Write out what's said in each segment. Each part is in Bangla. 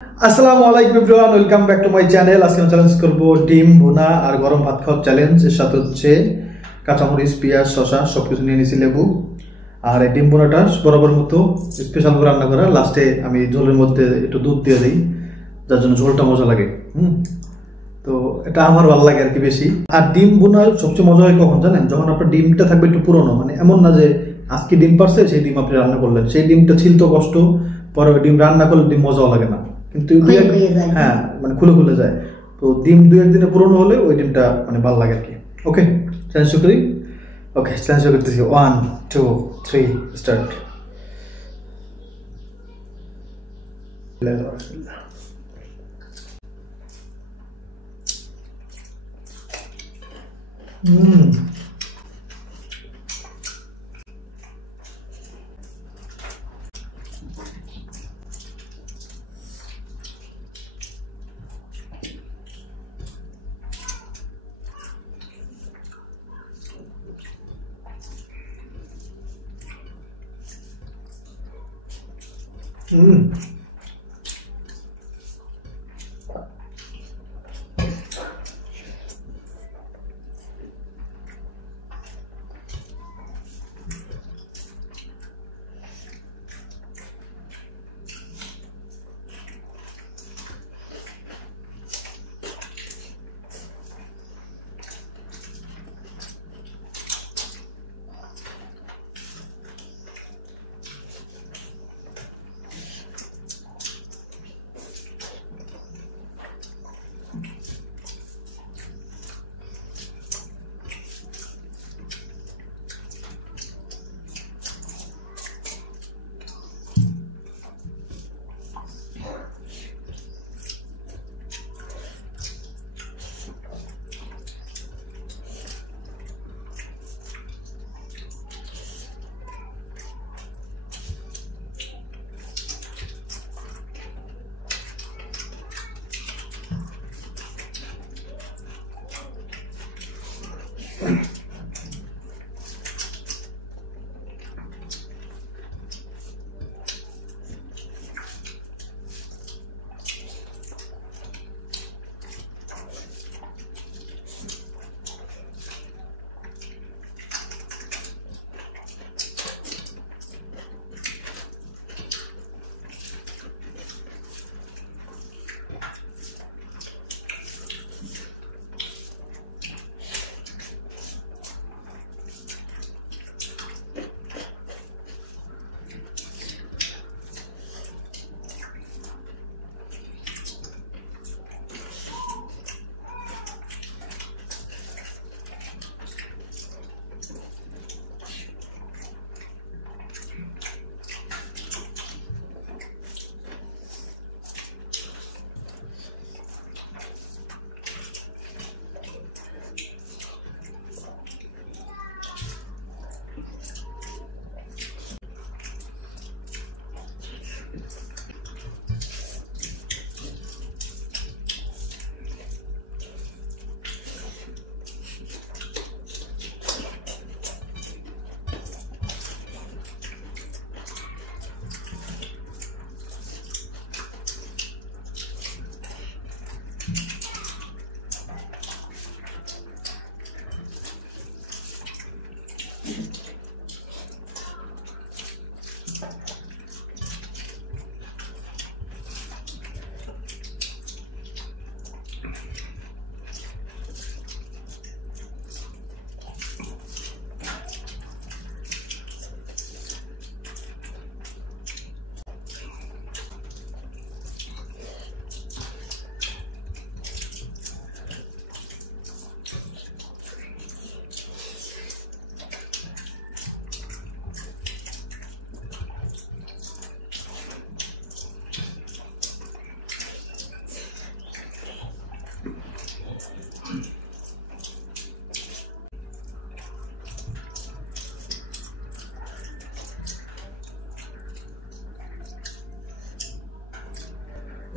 আসসালামু আলাইকুম everyone, welcome back to my channel. আজকে আমি চ্যালেঞ্জ করব ডিম ভুনা আর গরম ভাত খাওয়ার চ্যালেঞ্জ। এর সাথে হচ্ছে কাঁচামরিচ, পেঁয়াজ, শসা সবকিছু নিয়ে নিয়েছি, লেবু। আর এই ডিম ভুনাটা বরাবর মতো স্পেশাল করে রান্না করা। লাস্টে আমি ঝোলের মধ্যে একটু দুধ দিয়ে দিই, যার জন্য ঝোলটা মজা লাগে। তো এটা আমার ভালো লাগে আর কি বেশি। আর ডিম ভুনা সবচেয়ে মজা হয় কখন জানেন? যখন আপনার ডিমটা থাকবে একটু পুরনো, মানে এমন না যে আজকে ডিম পারছে সেই ডিম আপনি রান্না করলেন, সেই ডিমটা ছিলতে কষ্ট, পরে ওই ডিম রান্না করলে ডিম মজাও লাগে না। কিন্তু হ্যাঁ, মানে খুলে খুলে যায়। তো ডিম দু একদিনে পুরনো হলে ওই ডিমটা মানে ভালো লাগে আর কি। ওকে, চ্যালেঞ্জ শুরু করি। ওকে, চ্যালেঞ্জ শুরু করতেছি। 1 2 3 স্টার্ট।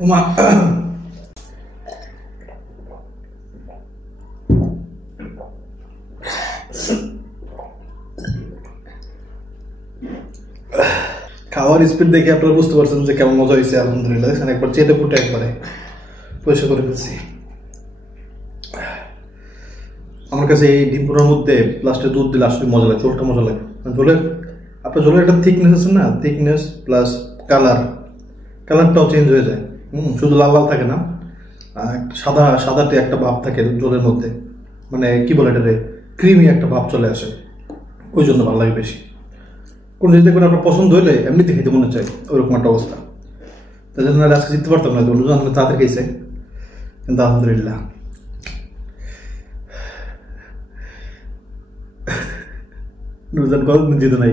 ওমা, খাওয়ার স্পিড দেখে আপনারা বুঝতে পারছেন যে কেমন মজা হয়েছে। আলহামদুলিল্লাহ দেখছেন একবার চেটে পুটে একবারে পরিষ্কার করে ফেলছি। আমার কাছে এই ডিম পোড়ার মধ্যে লাস্টে দুধ দিলে আসলে মজা লাগে, ঝোলটা মজা লাগে। ঝোলের আপনার ঝোলের একটা থিকনেস আছে না, থিকনেস প্লাস কালারটাও চেঞ্জ হয়ে যায়। শুধু লাল লাল থাকে না, সাদাটে একটা ভাব থাকে ঝোলের মধ্যে, মানে কি বলে এটারে ক্রিমি একটা ভাব চলে আসে, ওই জন্য ভালো লাগে বেশি। কোন জিনিস দেখবেন আপনার পছন্দ হইলে এমনিতে খেতে মনে চাই, ওইরকম একটা অবস্থা। তাই জন্য আজকে জিততে পারতাম না, অনুযায়ী তাড়াতাড়ি খেয়েছে, কিন্তু আলহামদুলিল্লাহ। নুরজান কতদিন জিতে নাই,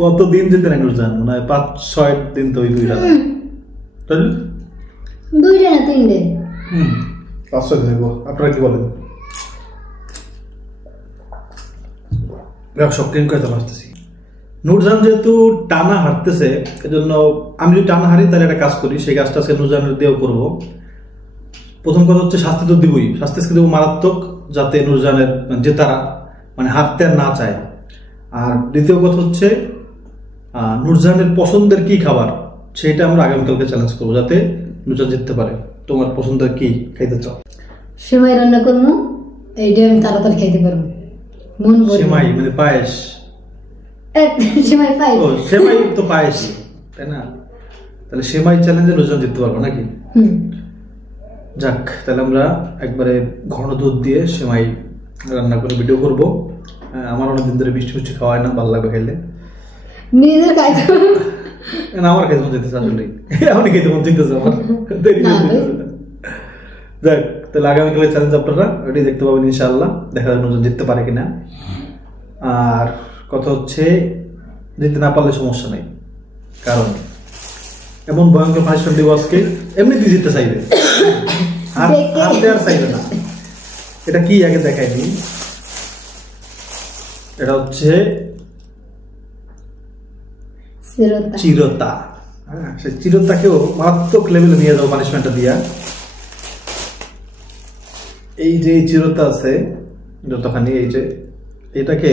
কতদিন জিতে নাই নুরজান, মনে হয় 5-6 দিন তো ওই দুইটা না 3 দিন 5-6 দিন। আপনারা কি বলেন? সব ক্লিন করে আসতেছি। নুরজান যেহেতু টানা হারতেছে, এজন্য আমি যদি টানা হারি তাহলে একটা কাজ করি, সেই কাজটা আজকে নুরজানের দিয়েও করবো। প্রথম কথা হচ্ছে শাস্তি তো দিবই, শাস্তি দেবো মারাত্মক, যাতে নুরজানের জেতারা মানে হারতে আর না চায়। আর দ্বিতীয় কথা হচ্ছে নুরজানের পছন্দের কি খাবার সেটা আমরা আগামীকালকে চ্যালেঞ্জ করবো, যাতে নুরজান জিততে পারে। তোমার পছন্দের কি খাইতে চাও? সেমাই রান্না করবো, এইটা আমি তাড়াতাড়ি খাইতে পারবো। সেমাই মানে পায়েস? সেমাই পায়েস, ও সেমাই তো পায়েস, তাই না? তাহলে সেমাই চ্যালেঞ্জে নুরজান জিততে পারবো নাকি? যাক, তাহলে আমরা একবারে ঘন দুধ দিয়ে সেমাই রান্না করে ভিডিও করবো। আমার অনেকদিন ধরে মিষ্টি মিষ্টি খাওয়ায় না, ভালো লাগবে খাইলে। নিজের খাইতে না, আমার খাইতে মন যেতেছে, আসলে এমনি খাইতে মন যেতেছে আমার। যাক, তাহলে আগামীকালের চ্যালেঞ্জ আপনারা ওইটাই দেখতে পাবেন ইনশাআল্লাহ, দেখা যাবে নুরজান জিততে পারে কিনা। আর কথা হচ্ছে জিততে না পারলে সমস্যা নেই, কারণ এমন ভয়ঙ্কর পানিশমেন্ট দিব আজকে, এমনিতেই জিততে চাইবে, হারতে আর চাইবে না। এটা কি আগে দেখাইনি, এটা হচ্ছে চিরতা। সেই চিরতাকেও মারাত্মক লেভেলে নিয়ে যাবো পানিশমেন্টটা দিয়া। এই যে চিরতা আছে যতখানি, এই যে এটাকে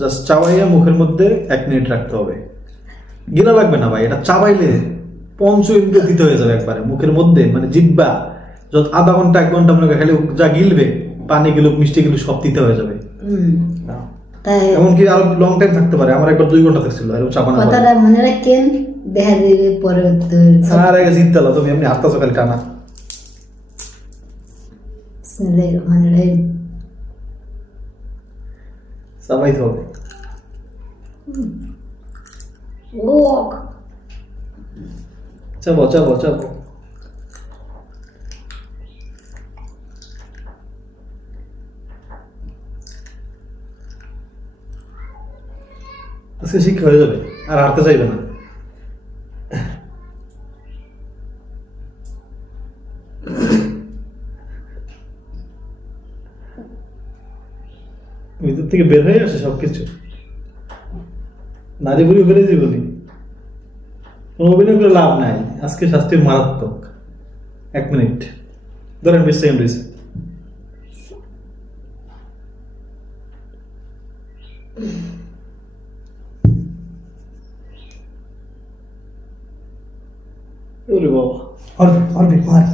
জাস্ট চাবাইয়া মুখের মধ্যে 1 মিনিট রাখতে হবে। গিলা লাগবে না ভাই, এটা চাবাইলে 5 মিনিট দিতে হয়ে যাবে একবারে মুখের মধ্যে, মানে জিব্বা যত আধা ঘন্টা 1 ঘন্টা মনে খালি যা গিলবে, পানি গিলুক মিষ্টি গিলুক সব দিতে হয়ে যাবে। এমনকি আরো লং টাইম থাকতে পারে, আমার একবার 2 ঘন্টা থাকছিল এরকম চাপানো। কথাটা মনে রাখেন, দেখা দিবে পরে আর আগে জিততে হলো, তুমি এমনি হাতটা সকাল টানা। সবাই তো চাবো চাবো চাবো। আজকে শিক্ষা হয়ে যাবে, আর হারতে চাইবে না। ভিতর থেকে বের হয়ে আসে সবকিছু, নারী বুড়ি বেড়ে জীবনী, কোনো অভিনয় করে লাভ নাই। আজকে শাস্তি মারাত্মক। 1 মিনিট ধরেন, 20 সেকেন্ড হয়েছে। ওরে বাবা, মারবি মার।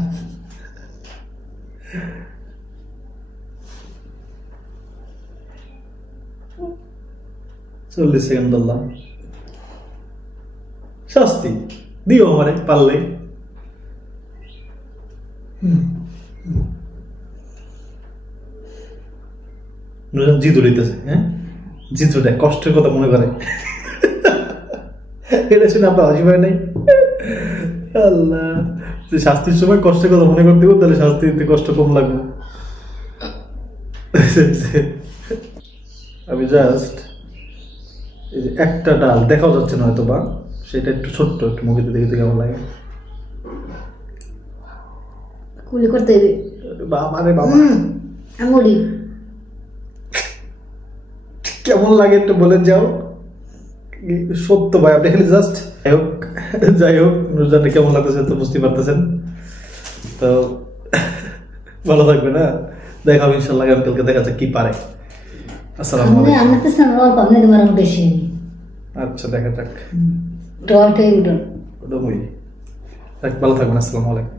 40 সেকেন্ড ধরলাম। শাস্তি দিও আমারে পারলে। জিতু দিতেছে, হ্যাঁ জিতুটা কষ্টের কথা মনে করে, এটা শুনে আপনার হাসি পায় নাই? আল্লাহ, শাস্তির সময় কষ্টের কথা মনে করতে তাহলে শাস্তি দিতে কষ্ট কম লাগবে। আমি জাস্ট এই যে একটা ডাল দেখাও যাচ্ছে না হয়তো, বা সেটা একটু ছোট্ট, একটু মুখে দেখতে কেমন লাগে, কুলি করতে হবে। বাবা রে বাবা, আঙুলি কেমন লাগে একটু বলে যাও। সত্য ভাই, আপনি খালি জাস্ট যাই হোক নুরজানকে কেমন লাগতেছে তো বুঝতে পারতেছেন। তো ভালো থাকবে না, দেখা হবে ইনশাল্লাহ আগামীকালকে, দেখা যাক কি পারে। আসসালামু আলাইকুম। আচ্ছা দেখা যাক। টোয়াটাই উঠুন ওটা মই ভালো থাকবেন। আসসালামু আলাইকুম।